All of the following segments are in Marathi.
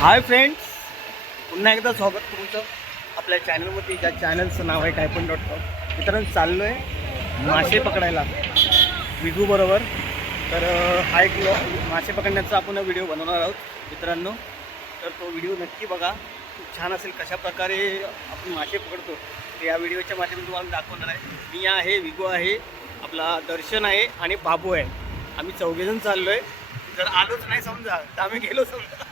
हाय फ्रेंड्स, पुन्हा एकदा स्वागत तुमचं आपल्या चॅनलमध्ये, ज्या चॅनलचं नाव आहे कायपण.com. मित्रांनो, चाललो आहे मासे पकडायला विगू बरोबर. तर हा एक मासे पकडण्याचा आपण व्हिडिओ बनवणार आहोत मित्रांनो. तर तो व्हिडिओ नक्की बघा, खूप छान असेल. कशा प्रकारे आपण मासे पकडतो ते या व्हिडिओच्या माध्यमातून तुम्हाला दाखवणार आहे. मी आहे, विगू आहे, आपला दर्शन आहे आणि बाबू आहे. आम्ही चौघेजण चाललो आहे. जर आलोच नाही समजा तर आम्ही गेलो समजा.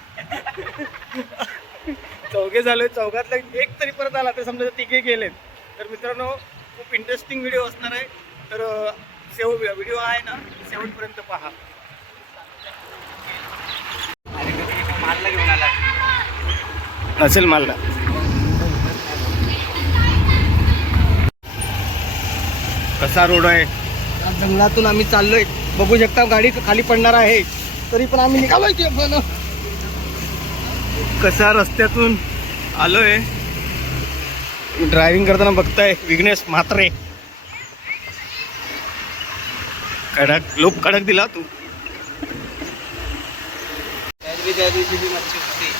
चौघे झालोय, चौघातला एक तरी परत आला तर समजा तिघे गेलेत. तर मित्रांनो, खूप इंटरेस्टिंग व्हिडिओ असणार आहे. तर व्हिडिओ आहे ना, शेवटपर्यंत पहा. मालला घेऊन आला असेल मालला. कसा रोड आहे, जंगलातून आम्ही चाललोय. बघू शकता गाडी खाली पडणार आहे, तरी पण आम्ही निघालोय. ते पण कसा रस्त्यातून आलोय. ड्रायव्हिंग करताना बघताय विघ्नेश म्हात्रे. कडक लोक कडक दिला तू. त्या दिवशी मच्छी होती.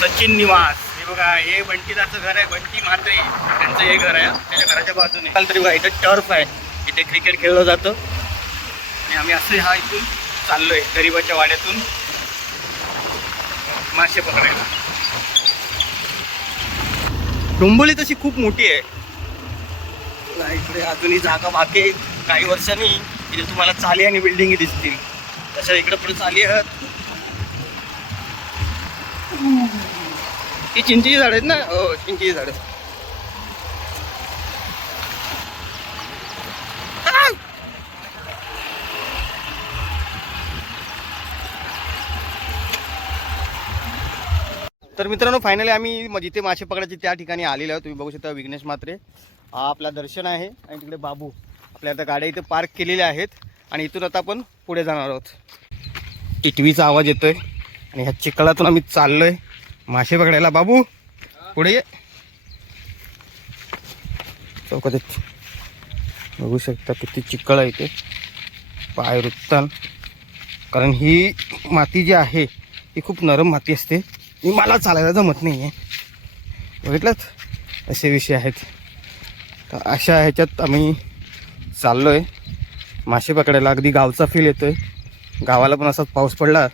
सचिन निवास, हे बघा, हे बंटीदाचं घर आहे. बंटी म्हात्रे त्यांचं हे घर आहे. त्याच्या घराच्या बाजूने काल तरी बघा, इथं टर्फ आहे, इथे क्रिकेट खेळलं जातं. आणि आम्ही असं हा इथून चाललोय गरीबाच्या वाड्यातून मासे पकडायला. डोंबोली तशी खूप मोठी आहे. इकडे अजूनही जागा बाकी आहे. काही वर्षांनी इथे तुम्हाला चाली आणि बिल्डिंगी दिसतील. तशा इकडे पुढे चाली आहेत. ही चिंचेची झाड आहेत ना. हो, चिंचेची झाड. तर मित्रांनो, फायनली आम्ही जिथे मासे पकडायचे त्या ठिकाणी आलेलो आहोत. तुम्ही बघू शकता विघ्नेश म्हात्रे, हा आपला दर्शन आहे, आणि तिकडे बाबू. आपल्या आता गाड्या इथे पार्क केलेल्या आहेत आणि इथून आता आपण पुढे जाणार आहोत. टिटवीचा आवाज येतोय आणि ह्या चिखलातून आम्ही चाललोय मासे पकडायला. बाबू पुढे ये. चौकात बघू शकता किती चिखल आहे इथे. पाय रुततान, कारण ही माती जी आहे ही खूप नरम माती असते. मला चालायला जमत नाही आहे. बघितलंच, असे विषय आहेत. तर अशा ह्याच्यात आम्ही चाललो आहे मासे पकडायला. अगदी गावचा फील येतो आहे. गावाला पण असाच पाऊस पडला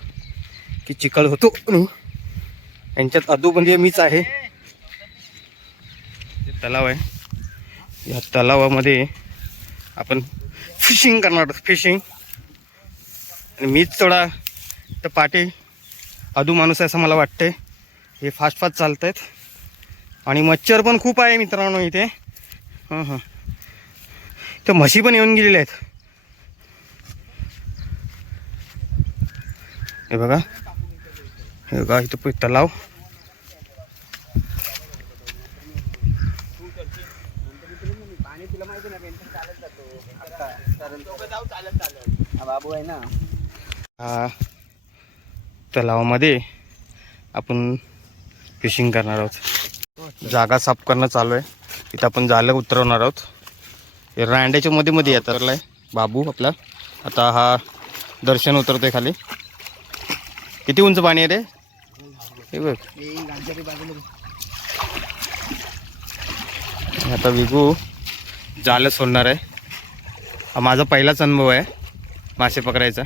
की चिखल होतो. आणि यांच्यात अदू म्हणजे मीच आहे. तलाव आहे, या तलावामध्ये आपण फिशिंग करणार आहोत. फिशिंग, आणि मीच थोडा तर पाठी अदू माणूस आहे असं मला वाटतंय. हे फास्ट फास्ट चालत आहेत आणि मच्छर पण खूप आहे मित्रांनो इथे. हां, तर म्हशी पण येऊन गेलेल्या आहेत. हे बघा, हे बघा, इथं तलाव. बाबू आहे ना. हा, तलावामध्ये आपण फिशिंग करणार आहोत. जागा साफ करणं चालू आहे. इथं आपण जाळं उतरवणार आहोत. हे रांड्याच्या मध्ये मध्ये उतरलाय बाबू आपला. आता हा दर्शन उतरतोय खाली. किती उंच पाणी आहे रे, हे बघ. आता विगू जाळं सोडणार आहे. हा माझा पहिलाच अनुभव आहे मासे पकडायचा.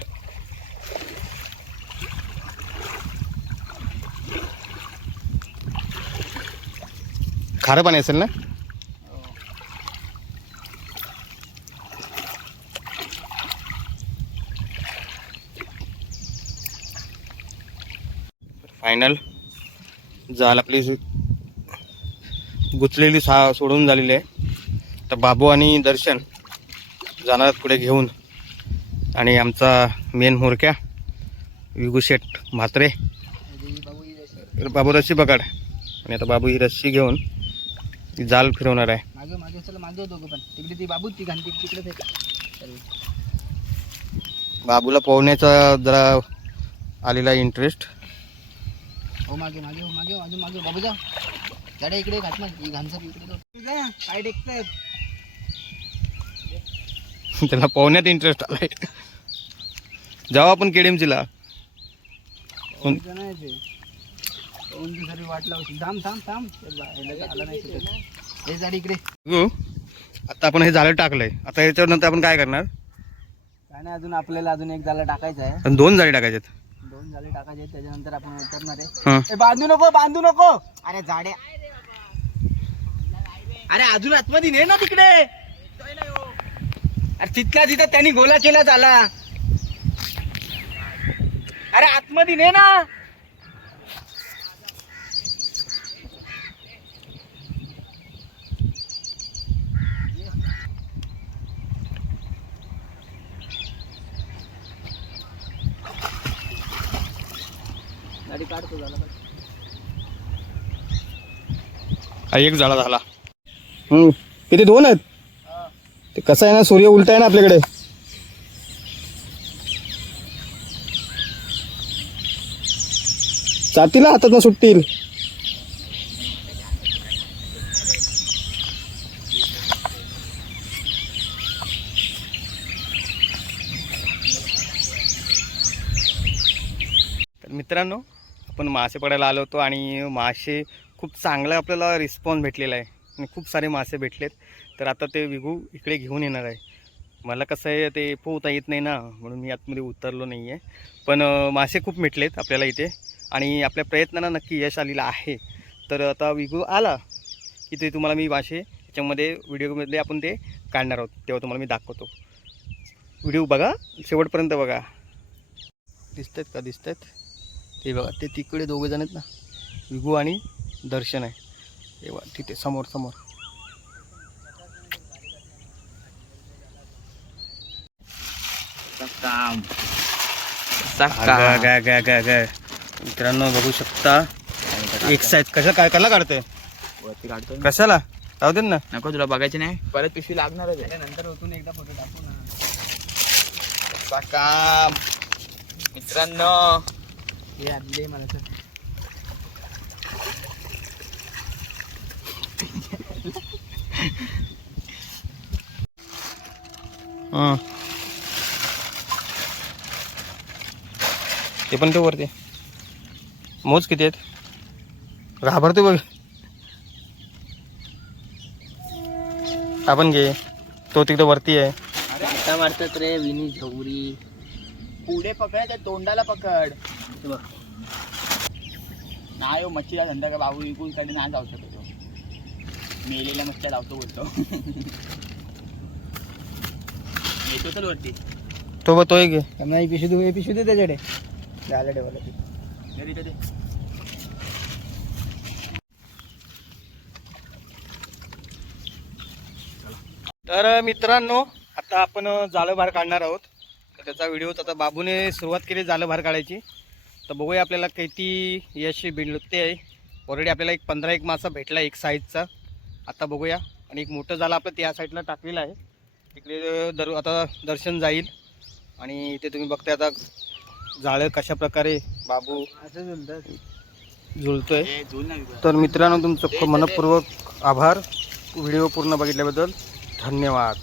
खारं पाणी असेल ना. फायनल जाल आपली गुंतलेली सोडून झालेली आहे. तर बाबू आणि दर्शन जाणार पुढे घेऊन, आणि आमचा मेन म्होरक्या विगू शेठ म्हात्रे. बाबू रस्सी पकड. आणि आता बाबू ही रस्सी घेऊन ती जाल फिरवणार आहे. मागे मागे चला, मागे होतो पण तिकडे ती बाबू ती घालती तिकडे. बाबूला पोहण्याचा जरा आलेला इंटरेस्ट. हो, मागे मागे हो, मागे अजून मागे. बाबू जा, गाड्या इकडे घात ना, ही घाणसा इकडे जा. पाय टेकतात. त्याला पोहण्यात इंटरेस्ट आलाय. जाऊ आपण केडीएमसीला. नाही ते कोणती तरी वाट लावशी. थांब थांब थांब आला नाही सुटत. हे जाडी इकडे. विघू, आता आपण हे जाळं टाकलंय, आता याच्यावर नंतर आपण काय करणार? काय नाही, अजून आपल्याला अजून एक जाळं टाकायचं आहे. आणि 2 जाळी टाकायचे आहेत. 2 जाळे टाकायचे आहेत, त्याच्यानंतर आपण उतरणार आहे. हं. ए, बांधू नको बांधू नको. अरे जाड्या, अरे अजून आतमध्ये ने ना तिकडे. अरे तिथला तिथं त्यांनी गोला केला झाला. अरे आतमध्ये ने ना. गाडी काढतो झाला. हा एक जाळा झाला. किती 2 आहेत? ते कसं आहे ना, सूर्य उलटा आहे ना आपल्याकडे. जातीला हातात ना सुटतील. तर मित्रांनो, आपण मासे पकडायला आलो होतो आणि मासे खूप चांगला आपल्याला रिस्पॉन्स भेटलेला आहे आणि खूप सारे मासे भेटलेत. तर आता ते विघू इकडे घेऊन येणार आहे. मला कसं आहे, ते पोहता येत नाही ना, म्हणून मी आतमध्ये उतरलो नाही आहे. पण मासे खूप भेटलेत आपल्याला इथे आणि आपल्या प्रयत्नांना नक्की यश आलेलं आहे. तर आता विघू आला की ते तुम्हाला मी मासे याच्यामध्ये व्हिडिओमध्ये आपण ते काढणार आहोत, तेव्हा तुम्हाला मी दाखवतो. व्हिडिओ बघा, शेवटपर्यंत बघा. दिसत आहेत का? दिसत आहेत ते बघा. ते तिकडे 2 जण आहेत ना, विघू आणि दर्शन आहे. हे बघा तिथे समोर समोर. मित्रांनो बघू शकता, एक साईज कशा काय कला काढतोय. वरती काढतो. कशाला राहू दे ना. नको, तुला बघायचे नाही, परत पिशवी लागणारच आहे. नंतर होतून एकदा फोटो टाकू ना. काम मित्रांनो, हे आदले मला तर. ते पण ते वरती मोज किती आहेत. घाबरते बघ. आपण घे, तो तिकडे वरती आहे. अरे आता मारतात रे विनी झौरी. पुढे पकड, त्या तोंडाला पकड. बघ नाही हो, मच्छीला धंदा का बाबू इकून कडे नाही जाऊ शकतो. मेलेल्या मच्छ्या धावतो बोलतो. येतो तर वरती तो बघतोय घे. नाही पिशू दे त्याच्याकडे. झालं ठेवायला ते. तर मित्रांनो, आता आपण जाळं बाहेर काढणार आहोत. तर त्याचा व्हिडिओच आता बाबूने सुरुवात केली जाळं बाहेर काढायची. तर बघूया आपल्याला किती यश भेटते आहे. ऑलरेडी आपल्याला एक 15 मासा भेटला एक साईजचा. आता बघूया. आणि एक मोठं जाळं आपलं त्या साईडला टाकलेलं आहे. तिकडे आता दर्शन जाईल. आणि इथे तुम्ही बघताय आता जाळं कशा प्रकारे बाबू असं झुलतोय. तर मित्रांनो, तुमचं मनपूर्वक आभार व्हिडिओ पूर्ण बघितल्याबद्दल. धन्यवाद.